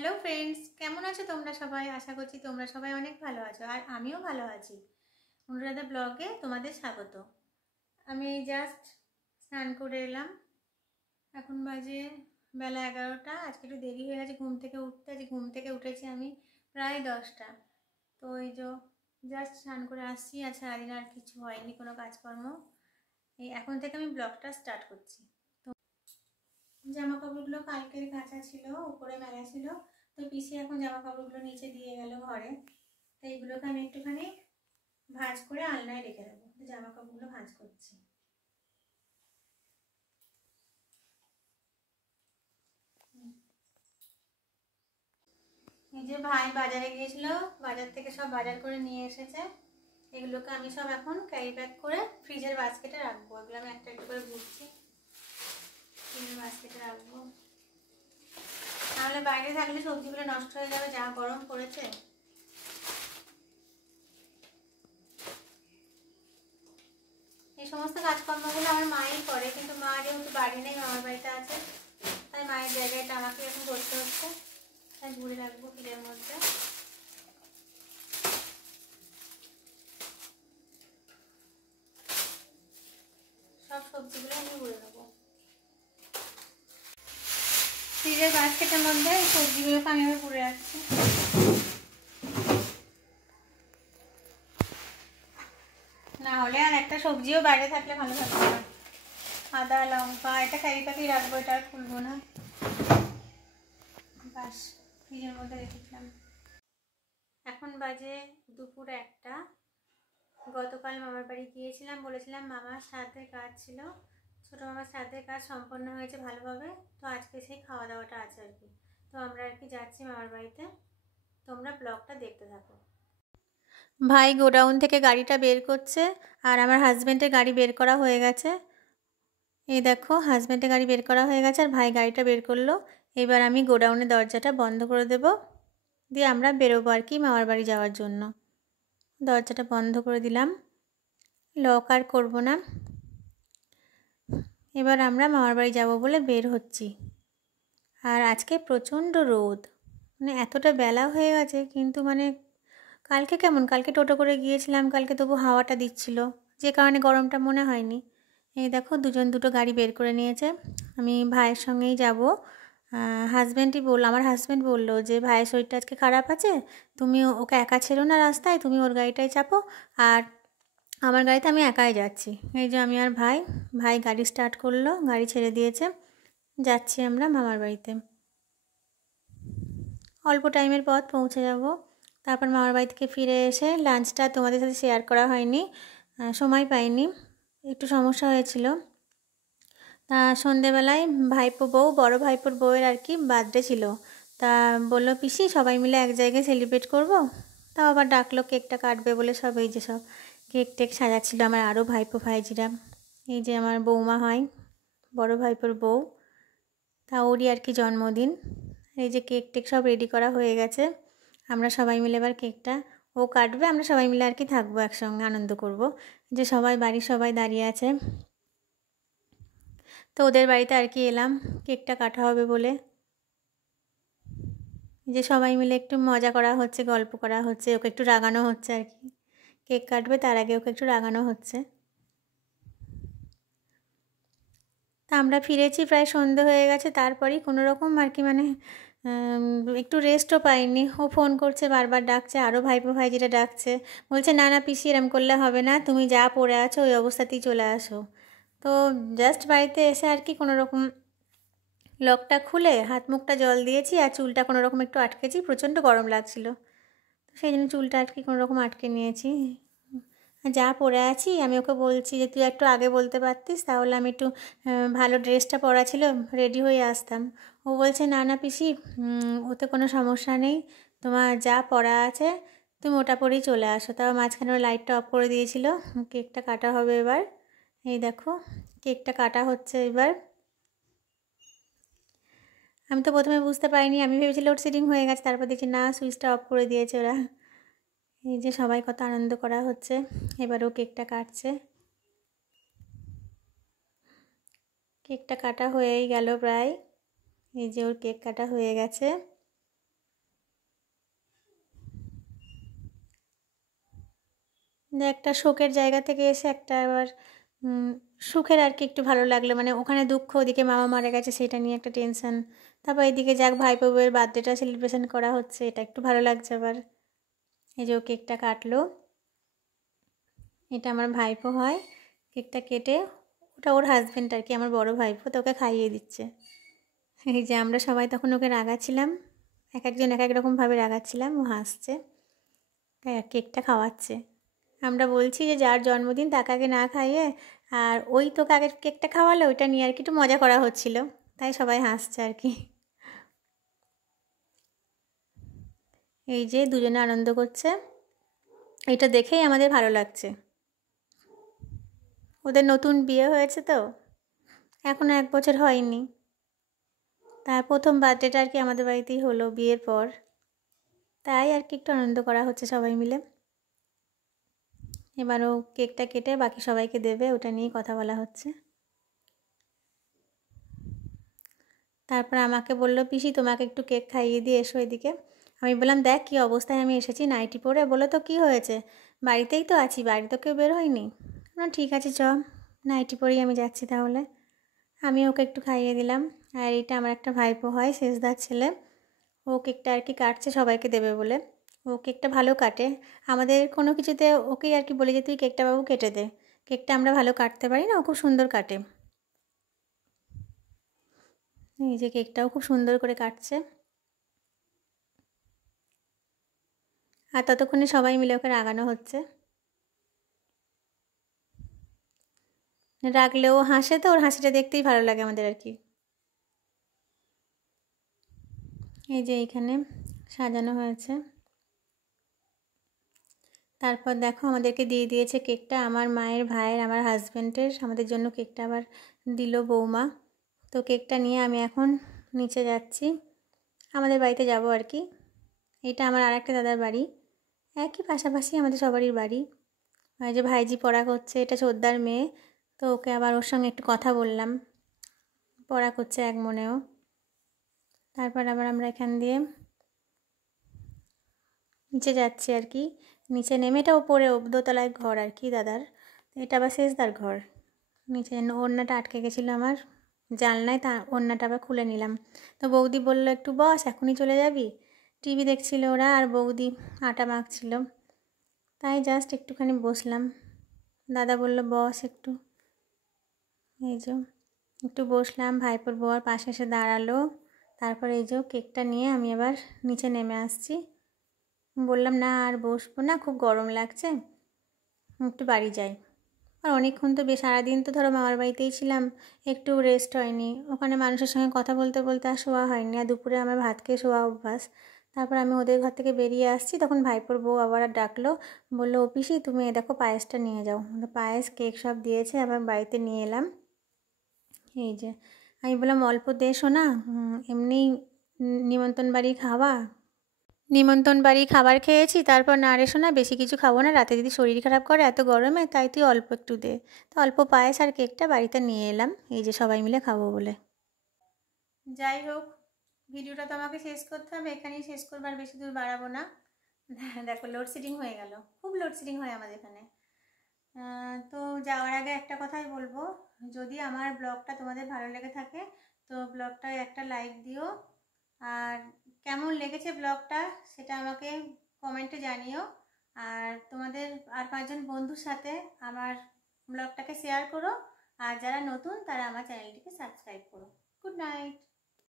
Hello friends, কেমন আছো তোমরা সবাই? আশা করছি তোমরা সবাই অনেক ভালো আছো, আর আমিও ভালো আছি। অনুরাধা ব্লগে তোমাদের স্বাগত। আমি জাস্ট স্নান করে এলাম। এখন বাজে বেলা 11টা। আজকে একটু দেরি হয়ে গেছে ঘুম থেকে উঠতে। আজকে ঘুম থেকে উঠেছি আমি প্রায় 10টা। তো এই যে জাস্ট স্নান করে আসছি। আর সারাদিন আর কিছু হয়নি, কোনো কাজকর্ম। এই এখন থেকে আমি ব্লগটা স্টার্ট করছি। জামা কাপড়গুলো কালকের কাঁচা ছিল, উপরে মেলা ছিল। তো পিসি এখন জামা কাপড়গুলো নিচে দিয়ে গেল ঘরে। তো এইগুলোকে আমি একটুখানি ভাঁজ করে আলনায় রেখে দেবো। জামা কাপড়গুলো ভাঁজ করছি। এই যে ভাই বাজারে গিয়েছিল, বাজার থেকে সব বাজার করে নিয়ে এসেছে। এগুলোকে আমি সব এখন ক্যারি ব্যাগ করে ফ্রিজের বাস্কেটে রাখবো। এগুলো আমি একটা একটু করে বুঝছি, ফ্রিজের বাস্কেটে রাখবো। তাহলে বাইরে থাকলে সবজিগুলো নষ্ট হয়ে যাবে, যা গরম পড়েছে। এই সমস্ত কাজকর্মগুলো আমার মাই করে, কিন্তু মা যেহেতু বাড়ি নেই, মামার বাড়িতে আছে, তাই মায়ের জায়গাটা আমাকে এখন করতে হচ্ছে। তাই ঘুরে রাখবো ফ্রিজের মধ্যে। সব সবজিগুলো আমি ঘুরে নেবো ফ্রিজের বাস্কেটের মধ্যে। এই সবজিগুলোকে আমি আবার ঘুরে রাখছি। না হলে আর একটা সবজিও বাইরে থাকলে ভালো থাকবে না। আদা লঙ্কা এটা ক্যারি প্যাকেই রাখবো, এটা আর খুলবো না। বাস ফ্রিজের মধ্যে রেখেছিলাম। এখন বাজে দুপুর 1টা। গতকাল মামার বাড়ি গিয়েছিলাম, বলেছিলাম মামার সাথে কাজ ছিল, ছোটো মামার সাথে কাজ সম্পন্ন হয়েছে ভালোভাবে। তো আজকে সেই খাওয়া দাওয়াটা আছে আর কি। তো আমরা আর কি যাচ্ছি মামার বাড়িতে। তোমরা ব্লগটা দেখতে থাকো। ভাই গোডাউন থেকে গাড়িটা বের করছে, আর আমার হাজব্যান্ডের গাড়ি বের করা হয়ে গেছে। এই দেখো, হাজব্যান্ডের গাড়ি বের করা হয়ে গেছে আর ভাই গাড়িটা বের করলো। এবার আমি গোডাউনের দরজাটা বন্ধ করে দেব, দিয়ে আমরা বেরোবো আর কি মামার বাড়ি যাওয়ার জন্য। দরজাটা বন্ধ করে দিলাম, লক আর করবো না। এবার আমরা মামার বাড়ি যাব বলে বের হচ্ছি। আর আজকে প্রচণ্ড রোদ, মানে এতটা বেলা হয়ে গেছে, কিন্তু মানে কালকে টোটো করে গিয়েছিলাম, কালকে তবু হাওয়াটা দিচ্ছিল, যে কারণে গরমটা মনে হয়নি। এই দেখো, দুটো গাড়ি বের করে নিয়েছে। আমি ভাইয়ের সঙ্গেই যাব। আমার হাজব্যান্ড বললো যে ভাইয়ের শরীরটা আজকে খারাপ আছে, তুমি ওকে একা ছেড়ো না রাস্তায়, তুমি ওর গাড়িটায় চাপো, আর আমার গাড়িতে আমি একাই যাচ্ছি। এই যে আমি আর ভাই গাড়ি স্টার্ট করলো, গাড়ি ছেড়ে দিয়েছে, যাচ্ছি আমরা মামার বাড়িতে। অল্প টাইমের পথ পৌঁছে যাব। তারপর মামার বাড়ি থেকে ফিরে এসে লাঞ্চটা তোমাদের সাথে শেয়ার করা হয়নি, সময় পাইনি, একটু সমস্যা হয়েছিল। তা সন্ধেবেলায় বড় ভাইপোর বউয়ের আর কি বার্থডে ছিল। তা বললো পিসি সবাই মিলে এক জায়গায় সেলিব্রেট করব। তাও আবার ডাকলো কেকটা কাটবে বলে। সব এই যে সব কেক টেক সাজাচ্ছিল আমার আরও ভাইপো ভাইজিরা। এই যে আমার বৌমা হয়, বড় ভাইপোর বউ, তা ওরই আর কি জন্মদিন। এই যে কেক টেক সব রেডি করা হয়ে গেছে। আমরা সবাই মিলে এবার কেকটা ও কাটবে, আমরা সবাই মিলে আর কি থাকবো, একসঙ্গে আনন্দ করব। যে বাড়ির সবাই দাঁড়িয়ে আছে, তো ওদের বাড়িতে আর কি এলাম কেকটা কাটা হবে বলে। যে সবাই মিলে একটু মজা করা হচ্ছে, গল্প করা হচ্ছে, ওকে একটু রাগানো হচ্ছে আর কি। কেক কাটবে তার আগে ওকে একটু রাগানো হচ্ছে। তা আমরা ফিরেছি, প্রায় সন্ধে হয়ে গেছে। তারপরেই কোনো রকম আর কি মানে একটু রেস্টও পাইনি। ও ফোন করছে, বারবার ডাকছে, আরও ভাইপো ভাইজিরা ডাকছে, বলছে না না পিসি এরম করলে হবে না, তুমি যা পড়ে আছো ওই অবস্থাতেই চলে আসো। তো জাস্ট বাড়িতে এসে আর কি কোনো রকম লকটা খুলে হাত মুখটা জল দিয়েছি, আর চুলটা কোনো রকম একটু আটকেছি, প্রচণ্ড গরম লাগছিল, তো সেই জন্য চুলটা আর কি কোনো রকম আটকে নিয়েছি। যা পরে আছি, আমি ওকে বলছি যে তুই একটু আগে বলতে পারতিস, তাহলে আমি একটু ভালো ড্রেসটা পরা ছিল, রেডি হয়ে আসতাম। ও বলছে না না পিসি, ওতে কোনো সমস্যা নেই, তোমার যা পরা আছে তুমি ওটা পরেই চলে আসো। তাও মাঝখানে ওর লাইটটা অফ করে দিয়েছিল। কেকটা কাটা হবে এবার। এই দেখো, কেকটা কাটা হচ্ছে এবার। আমি তো প্রথমে বুঝতে পারিনি, আমি ভেবেছি লোডশেডিং হয়ে গেছে, তারপর দেখছি না, সুইচটা অফ করে দিয়েছে ওরা। এই যে সবাই কত আনন্দ করা হচ্ছে। এবারও কেকটা কাটছে। কেকটা কাটা হয়েই গেল প্রায়। এই যে ওর কেক কাটা হয়ে গেছে। একটা শোকের জায়গা থেকে এসে একটা আবার সুখের আর কি একটু ভালো লাগলো, মানে ওখানে দুঃখ, ওদিকে মামা মারা গেছে সেটা নিয়ে একটা টেনশন, তারপর এদিকে যাক ভাইপো বউয়ের বার্থডেটা সেলিব্রেশন করা হচ্ছে, এটা একটু ভালো লাগছে আবার। এই যে ও কেকটা কাটলো, এটা আমার ভাইপো হয়, কেকটা কেটে ওটা ওর হাজব্যান্ড আর কি, আমার বড় ভাইপো, তো ওকে খাইয়ে দিচ্ছে। এই যে আমরা সবাই তখন ওকে রাগাচ্ছিলাম, এক একজন এক এক রকমভাবে রাগাচ্ছিলাম, ও হাসছে, কেকটা খাওয়াচ্ছে। আমরা বলছি যে যার জন্মদিন তাকে আগে না খাইয়ে আর ওই তোকে আগে কেকটা খাওয়ালো, ওইটা নিয়ে আর কি একটু মজা করা হচ্ছিল, তাই সবাই হাসছে আর কি। এই যে দুজনে আনন্দ করছে, এটা দেখেই আমাদের ভালো লাগছে। ওদের নতুন বিয়ে হয়েছে তো, এখনও 1 বছর হয়নি, তার প্রথম বার্থডেটা আর কি আমাদের বাড়িতেই হলো বিয়ের পর, তাই আর কি একটু আনন্দ করা হচ্ছে সবাই মিলে। এবারও কেকটা কেটে বাকি সবাইকে দেবে, ওটা নিয়েই কথা বলা হচ্ছে। তারপর আমাকে বললো, পিসি তোমাকে একটু কেক খাইয়ে দিয়ে এসো এদিকে। আমি বললাম, দেখ কী অবস্থায় আমি এসেছি নাইটি পরে। বলে, তো কী হয়েছে, বাড়িতেই তো আছি, বাড়ি তো কেউ বের হয়নি। না ঠিক আছে চ, নাইটি পরেই আমি যাচ্ছি তাহলে। আমি ওকে একটু খাইয়ে দিলাম। আর এটা আমার একটা ভাইপো হয়, শেষদার ছেলে, ও কেকটা আর কি কাটছে সবাইকে দেবে বলে। ও কেকটা ভালো কাটে, আমাদের কোনো কিছুতে ওকেই আর কি বলে যে তুই কেকটা বাবু কেটে দে, কেকটা আমরা ভালো কাটতে পারি না, ও খুব সুন্দর কাটে। এই যে কেকটাও খুব সুন্দর করে কাটছে। আর ততক্ষণে সবাই মিলে ওকে রাগানো হচ্ছে, রাগলেও হাসে, তো ওর হাসিটা দেখতেই ভালো লাগে আমাদের আর কি। এই যে এইখানে সাজানো হয়েছে। তারপর দেখো আমাদেরকে দিয়ে দিয়েছে কেকটা, আমার মায়ের ভাইয়ের আমার হাজব্যান্ডের, আমাদের জন্য কেকটা আবার দিল বৌমা। তো কেকটা নিয়ে আমি এখন নিচে যাচ্ছি, আমাদের বাড়িতে যাব আর কি। এটা আমার আরেকটা দাদার বাড়ি, একই পাশাপাশি আমাদের সবারই বাড়ি। আর যে ভাইজি পড়া করছে, এটা ছোদ্দার মেয়ে, তো ওকে আবার ওর সঙ্গে একটু কথা বললাম, পড়া করছে এক মনেও। তারপর আবার আমরা এখান দিয়ে নিচে যাচ্ছি আর কি। নিচে নেমে, এটা ওপরে দোতলায় ঘর আর কি দাদার, এটা আবার শেষদার ঘর। নিচে ওড়নাটা আটকে গেছিলো আমার জানলায়, তা ওড়নাটা আবার খুলে নিলাম। তো বৌদি বললো, একটু বস, এখনই চলে যাবি? টিভি দেখছিল ওরা, আর বৌদি আটা মাখছিল, তাই জাস্ট একটুখানি বসলাম। দাদা বলল বস একটু, এই যে একটু বসলাম, ভাইপোর বউয়ার পাশে এসে দাঁড়ালো। তারপর এই যে কেকটা নিয়ে আমি আবার নিচে নেমে আসছি। বললাম না আর বসবো না, খুব গরম লাগছে, একটু বাড়ি যাই। আর অনেকক্ষণ তো সারাদিন তো ধরো মামার বাড়িতেই ছিলাম, একটু রেস্ট হয়নি, ওখানে মানুষের সঙ্গে কথা বলতে বলতে আর শোয়া হয়নি, আর দুপুরে আমার ভাত খেয়ে শোয়া অভ্যাস। তারপর আমি ওদের ঘর থেকে বেরিয়ে আসছি, তখন ভাইপোর বউ আবার ডাকলো, বললো, ও পিসি তুমি দেখো পায়েসটা নিয়ে যাও। পায়েস কেক সব দিয়েছে, আবার বাড়িতে নিয়ে এলাম। এই যে আমি বললাম অল্প দে শোনা, এমনি নিমন্ত্রণ বাড়ি খাবার খেয়েছি, তারপর না রে শোনা বেশি কিছু খাবো না, রাতে যদি শরীর খারাপ করে এত গরমে, তাই তুই অল্প একটু দে। তো অল্প পায়েস আর কেকটা বাড়িতে নিয়ে এলাম, এই যে সবাই মিলে খাবো বলে। যাই হোক, ভিডিওটা তো আমাকে শেষ করতে হবে, এখানেই শেষ করবার, বেশি দূর বাড়াবো না। দেখো লোডশেডিং হয়ে গেল, খুব লোডশেডিং হয় আমাদের এখানে। তো যাওয়ার আগে একটা কথাই বলবো, যদি আমার ব্লগটা তোমাদের ভালো লেগে থাকে তো ব্লগটায় একটা লাইক দিও, আর কেমন লেগেছে ব্লগটা সেটা আমাকে কমেন্টে জানিও, আর তোমাদের আর 5জন বন্ধুর সাথে আমার ব্লগটাকে শেয়ার করো, আর যারা নতুন তারা আমার চ্যানেলটিকে সাবস্ক্রাইব করো। Good night.